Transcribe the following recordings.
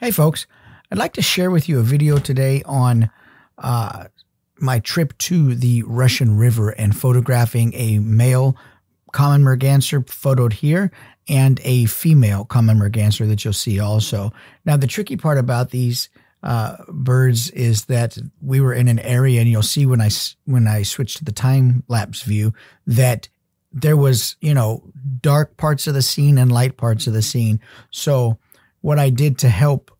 Hey folks, I'd like to share with you a video today on my trip to the Russian River and photographing a male common merganser photoed here and a female common merganser that you'll see also. Now the tricky part about these birds is that we were in an area, and you'll see when I switched to the time lapse view that there was, dark parts of the scene and light parts of the scene. So what I did to help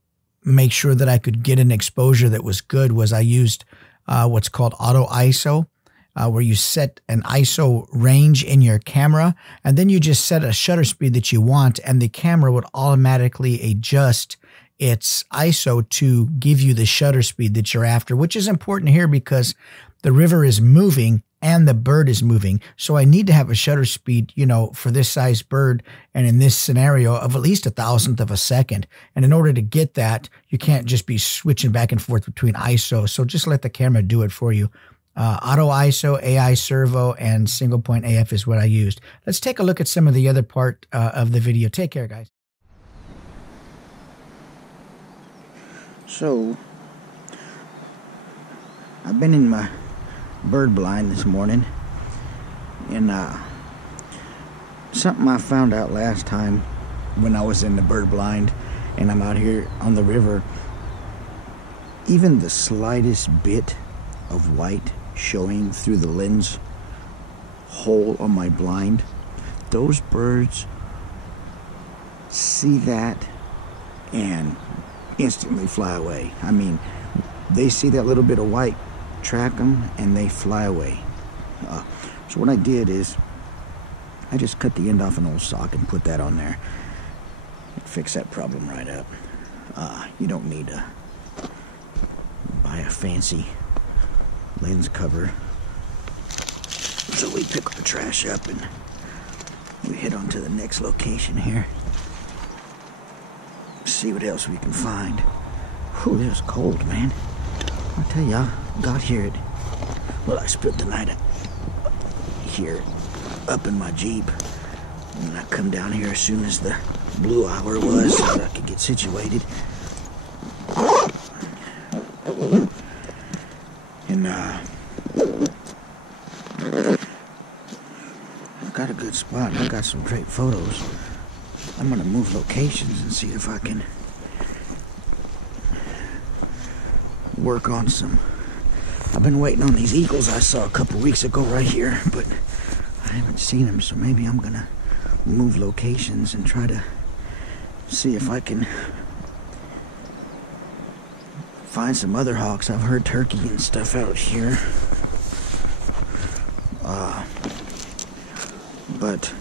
make sure that I could get an exposure that was good was I used what's called auto ISO, where you set an ISO range in your camera, and then you just set a shutter speed that you want, and the camera would automatically adjust its ISO to give you the shutter speed that you're after, which is important here because the river is moving and the bird is moving. So I need to have a shutter speed, for this size bird and in this scenario of at least 1,000th of a second. And in order to get that, you can't just be switching back and forth between ISO. So just let the camera do it for you. Auto ISO, AI servo, and single point AF is what I used. Let's take a look at some of the other part of the video. Take care, guys. So, I've been in my bird blind this morning, and something I found out last time when I was in the bird blind and I'm out here on the river, even the slightest bit of white showing through the lens hole on my blind, those birds see that and instantly fly away. I mean, they see that little bit of white, track them, and they fly away. So what I did is I just cut the end off an old sock and put that on there. It fixed that problem right up. You don't need to buy a fancy lens cover. So we pick our trash up and we head on to the next location here. See what else we can find. Whew, it was cold, man. I'll tell you, I got here I spent the night here up in my Jeep, and I come down here as soon as the blue hour was so that I could get situated. And I've got a good spot. I got some great photos. I'm gonna move locations and see if I can work on some. I've been waiting on these eagles I saw a couple weeks ago right here, but I haven't seen them, so maybe I'm gonna move locations and try to see if I can find some other hawks. I've heard turkey and stuff out here, but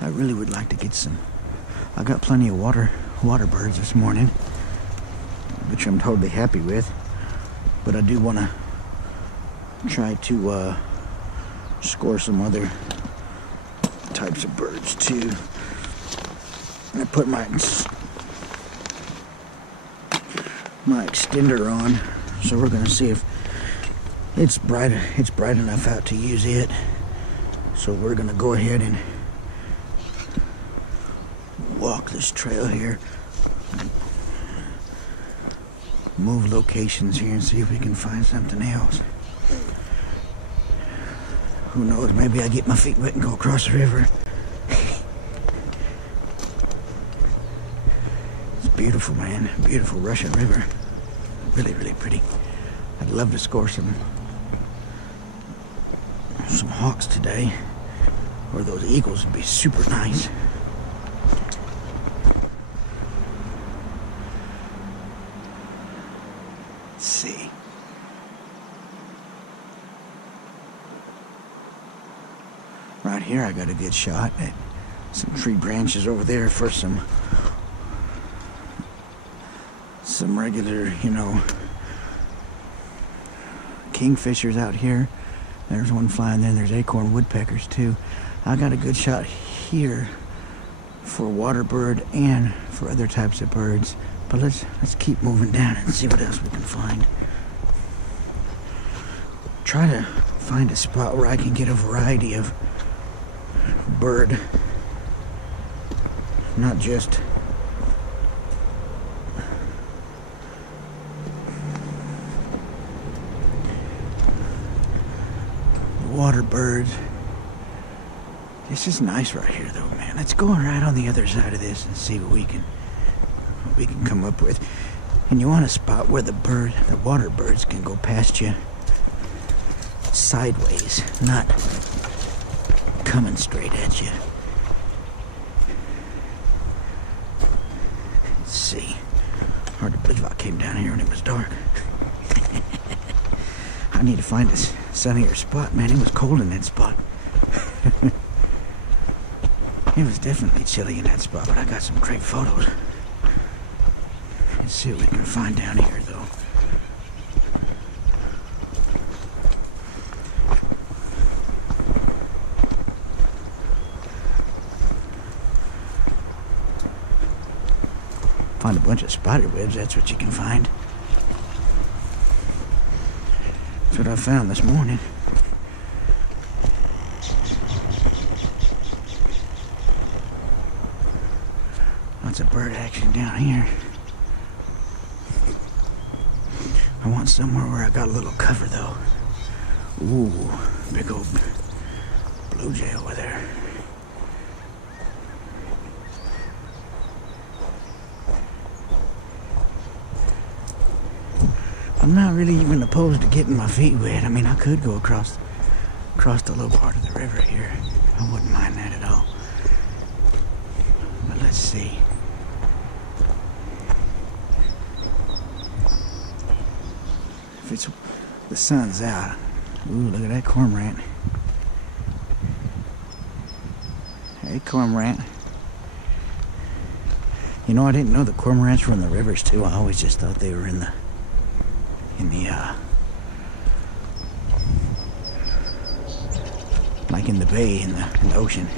I really would like to get some. I got plenty of water birds this morning, which I'm totally happy with, but I do want to try to score some other types of birds too. I put my extender on, so we're gonna see if it's bright enough out to use it. So we're gonna go ahead and walk this trail here, move locations here, and see if we can find something else. Who knows, maybe I get my feet wet and go across the river. It's beautiful, man. Beautiful Russian River. Really, really pretty. I'd love to score some hawks today, or those eagles would be super nice. Let's see. Right here I got a good shot at some tree branches over there for some regular, kingfishers out here. There's one flying there. There's acorn woodpeckers too. I got a good shot here for waterbird and for other types of birds. But let's keep moving down and see what else we can find. Try to find a spot where I can get a variety of bird, not just water birds. This is nice right here, though, man. Let's go right on the other side of this and see what we can come up with. And you want a spot where the water birds can go past you sideways, not coming straight at you. Let's see. Hard to believe I came down here when it was dark. I need to find a sunnier spot, man. It was cold in that spot. It was definitely chilly in that spot, but I got some great photos. Let's see what we can find down here, though. Find a bunch of spider webs, that's what you can find. That's what I found this morning. Lots of bird action down here. I want somewhere where I got a little cover, though. Ooh, big old blue jay over there. I'm not really even opposed to getting my feet wet. I mean, I could go across the low part of the river here. I wouldn't mind that at all. But let's see. If it's the sun's out. Ooh, look at that cormorant. Hey, cormorant. You know, I didn't know the cormorants were in the rivers too. I always just thought they were in the like in the bay, in the ocean.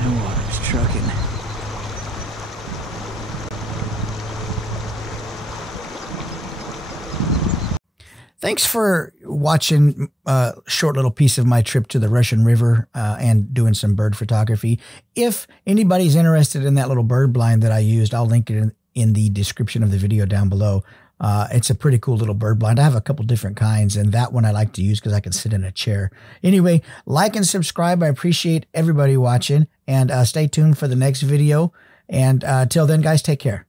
The water's trucking. Thanks for watching a short little piece of my trip to the Russian River and doing some bird photography. If anybody's interested in that little bird blind that I used, I'll link it in the description of the video down below. It's a pretty cool little bird blind. I have a couple different kinds, and that one I like to use because I can sit in a chair. Anyway, like and subscribe. I appreciate everybody watching, and stay tuned for the next video. And till then, guys, take care.